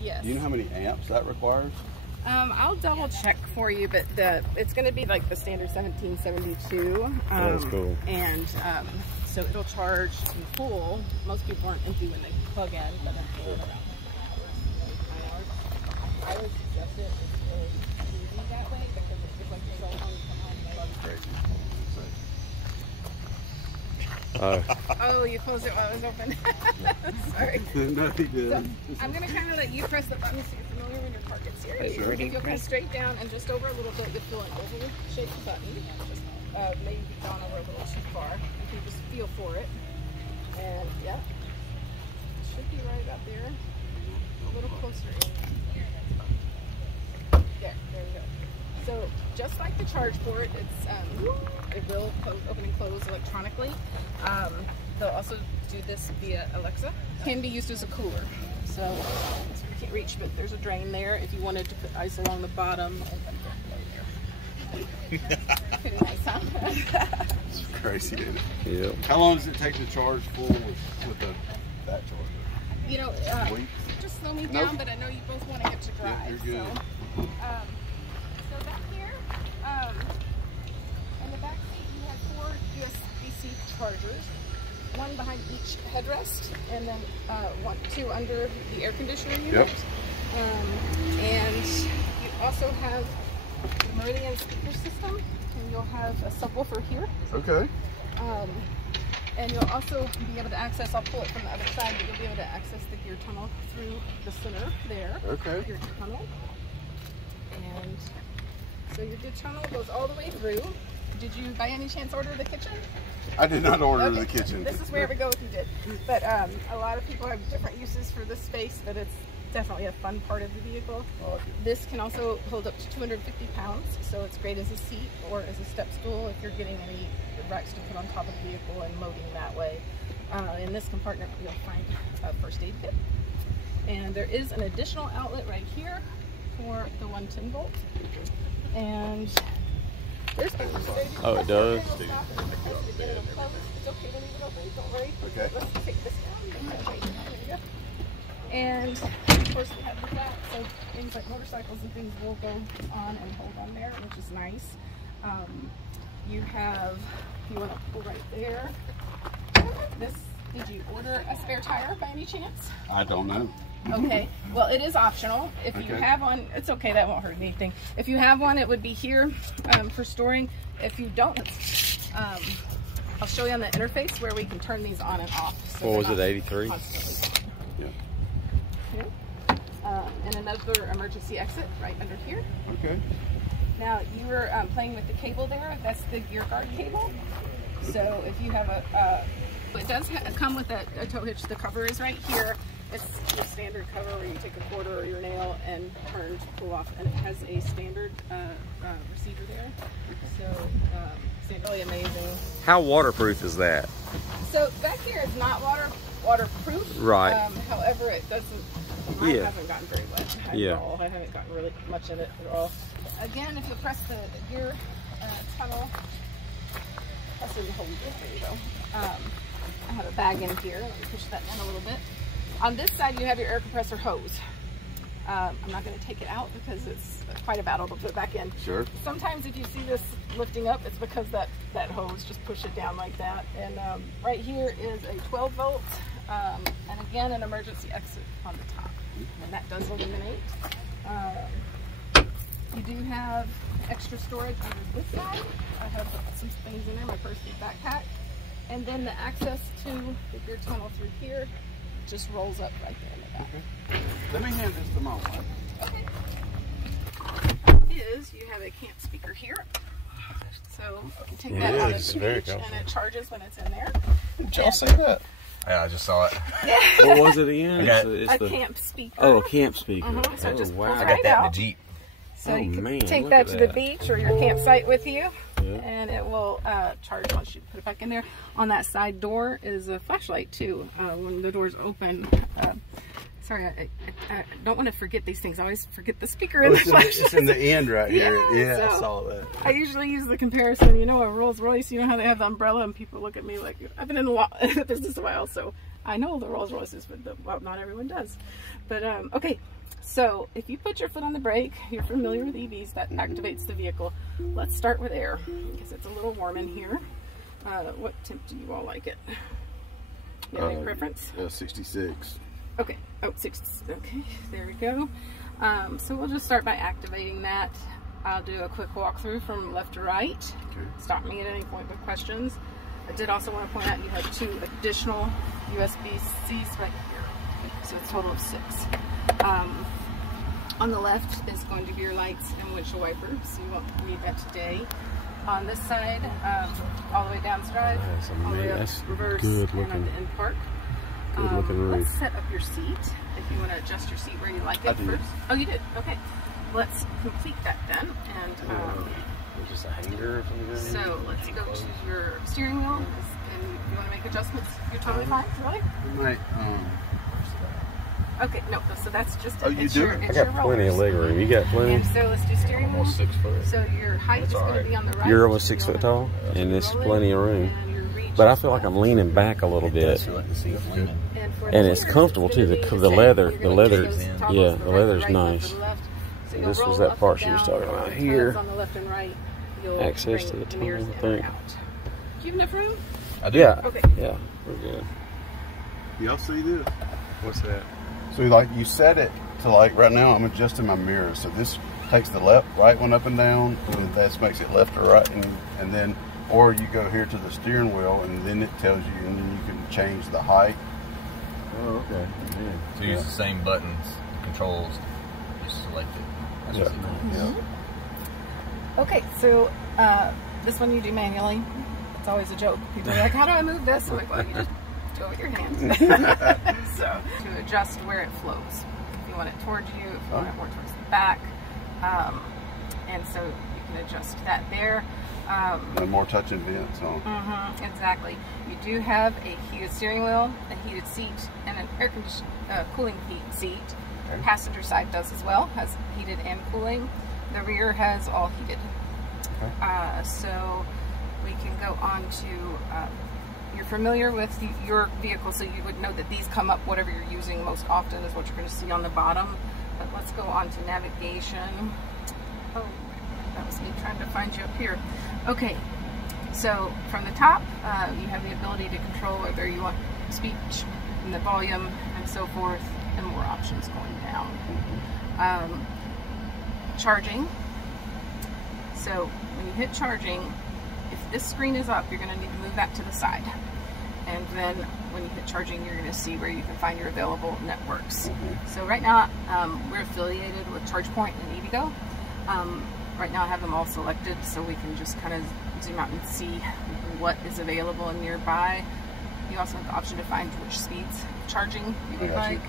Yes. Do you know how many amps that requires? I'll double check for you, but it's going to be like the standard 1772. That's cool. And so it'll charge in full. Most people aren't empty when they plug in, but in full around 9 hours. I would suggest it. It's really easy that way because it's just like your cell phone. You come home and oh, you closed it while it was open. Sorry. No, he did. So, I'm going to kind of let you press the button so you're familiar when your car gets here. Sure. If you'll come straight down and just over a little bit, you'll feel an oval shaped button. Just maybe gone over a little too far. You can just feel for it. And yeah, it should be right up there. A little closer in. There we go. So just like the charge port, it will open and close electronically. They'll also do this via Alexa. Can be used as a cooler. So we can't reach, but there's a drain there if you wanted to put ice along the bottom. Pretty nice, huh? It's crazy, dude. Yeah. How long does it take to charge full with that charger? You know, just slow me down, but I know you both want to get to drive. Yeah, you're good. So back here, in the back seat, you have 4 USB-C chargers, one behind each headrest, and then 2 under the air conditioner unit. Yep. And you also have the Rivian speaker system, and you'll have a subwoofer here. Okay. And you'll also be able to access, I'll pull it from the other side, but you'll be able to access the gear tunnel through the center there. Okay. Gear tunnel. And so your gear tunnel goes all the way through. Did you by any chance order the kitchen? I did not order the kitchen. This is where we go if you did. But a lot of people have different uses for this space, but it's definitely a fun part of the vehicle. This can also hold up to 250 pounds, so it's great as a seat or as a step stool if you're getting any racks to put on top of the vehicle and loading that way. In this compartment, you'll find a first aid kit. And there is an additional outlet right here for the 110 volt. And there's a Oh, it does? It's okay to leave it open, don't worry. Okay. Let's take this down. There you go. And of course we have the flat, so things like motorcycles and things will go on and hold on there, which is nice. You want to pull right there. Did you order a spare tire by any chance? I don't know. Okay, well it is optional. If you have one, it's okay, that won't hurt anything. If you have one, it would be here for storing. If you don't, I'll show you on the interface where we can turn these on and off. So what was it, 83? Yeah. And another emergency exit right under here. Okay. Now you were playing with the cable there. That's the gear guard cable. So if you have it does come with a tow hitch. The cover is right here. It's your standard cover where you take a quarter or your nail and turn to pull off, and it has a standard receiver there. So it's really amazing. How waterproof is that? So back here is not waterproof. Right. However, it doesn't. Mine hasn't gotten very wet at all. I haven't gotten really much in it at all. Again, if you press the gear tunnel, press it and hold it. There you go. I have a bag in here. Let me push that in a little bit. On this side, you have your air compressor hose. I'm not going to take it out because it's quite a battle to put it back in. Sure. Sometimes if you see this lifting up, it's because that hose, just push it down like that. And right here is a 12 volt, and again, an emergency exit on the top. And that does illuminate. You do have extra storage under this side. I have some things in there, my purse and backpack. And then the access to the gear tunnel through here just rolls up right there in the back. Okay. Let me hand this to my wife. Okay. You have a camp speaker here. So you can take that out of the beach and it charges when it's in there. Did y'all see that? Yeah, I just saw it. Yeah. What was it again? It's a camp speaker. Oh, a camp speaker. So it just pulls I got right that out. in the Jeep. So you can take that to the beach or your campsite with you, and it will charge once you put it back in there. On that side door is a flashlight too. When the doors open, sorry, I don't want to forget these things. I always forget the speaker and the flashlight. It's in the end right here. Yeah, so I saw that. I usually use the comparison. You know, a Rolls Royce, you know how they have the umbrella and people look at me like, I've been in the business a while, so I know the Rolls Royces, but well, not everyone does. But okay, So if you put your foot on the brake, you're familiar with EVs, that activates the vehicle. Let's start with air, because it's a little warm in here. What temp do you all like it? You have any preference? 66. Okay, oh, 6, okay, there we go. So we'll just start by activating that. I'll do a quick walkthrough from left to right. Okay. Stop me at any point with questions. I did also want to point out you have 2 additional USB-Cs right here. So it's a total of 6. On the left is going to be your lights and windshield wiper, so you won't need that today. On this side, all the way down drive, all the way up reverse, and on the in park. Let's set up your seat if you want to adjust your seat where you like it first. Oh, you did? Okay. Let's complete that then. And there's just a hanger. So let's go to your steering wheel, and you want to make adjustments. You're totally fine, really? Right. Okay, no, so that's just I got plenty of leg room. You got plenty? And so let's do steering wheel. Almost 6 foot. So your height is going to be on the right. You're almost 6 foot tall, and there's plenty of room. But I feel like I'm leaning back a little bit. And it's comfortable too. The leather, yeah, the leather's nice. And this was that part she was talking about here. Access to the tunnel thing. Do you have enough room? I do. Yeah. Okay. Yeah, we're good. Y'all see this? What's that? So like you set it to like right now I'm adjusting my mirror. So this takes the left, right one up and down, and this makes it left or right, and then or you go here to the steering wheel and then it tells you, and then you can change the height. Oh, okay. Yeah. So use the same buttons, controls, just select it. That's Yeah. nice. Yeah. Okay, so this one you do manually. It's always a joke. People are like, how do I move this? I'm like, well, you just do it with your hands. So to adjust where it flows. If you want it towards you, if you want it more towards the back. And so you can adjust that there. No more touching vents on. Exactly. You do have a heated steering wheel, a heated seat, and an air conditioning cooling seat. Okay. The passenger side does as well, has heated and cooling. The rear has all heated. Okay. So we can go on to, you're familiar with your vehicle, so you would know that these come up, whatever you're using most often is what you're going to see on the bottom. But let's go on to navigation. Oh, that was me trying to find you up here. Okay, so from the top, you have the ability to control whether you want speech and the volume and so forth, and more options going down. Charging. So when you hit charging, if this screen is up, you're going to need to move that to the side. And then when you hit charging, you're going to see where you can find your available networks. So right now, we're affiliated with ChargePoint and EVgo. Right now I have them all selected, so we can just kind of zoom out and see what is available and nearby. You also have the option to find which speeds of charging you would like.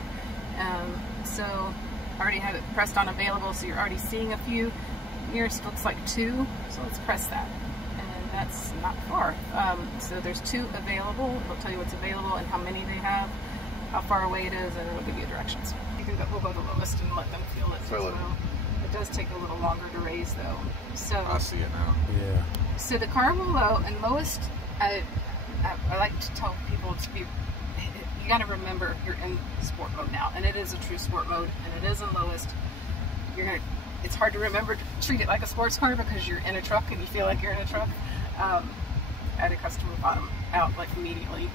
So I already have it pressed on available, so you're already seeing a few. Nearest looks like 2, so let's press that. And that's not far. So there's 2 available. It'll tell you what's available and how many they have, how far away it is, and it'll give you directions. You can we'll go to the lowest and let them feel it as well. It does take a little longer to raise though. So I see it now. Yeah. So the car will low and lowest. I like to tell people to be. You got to remember you're in sport mode now, and it is a true sport mode, and it is in lowest. It's hard to remember to treat it like a sports car because you're in a truck and you feel like you're in a truck. I had a customer bottom out like immediately.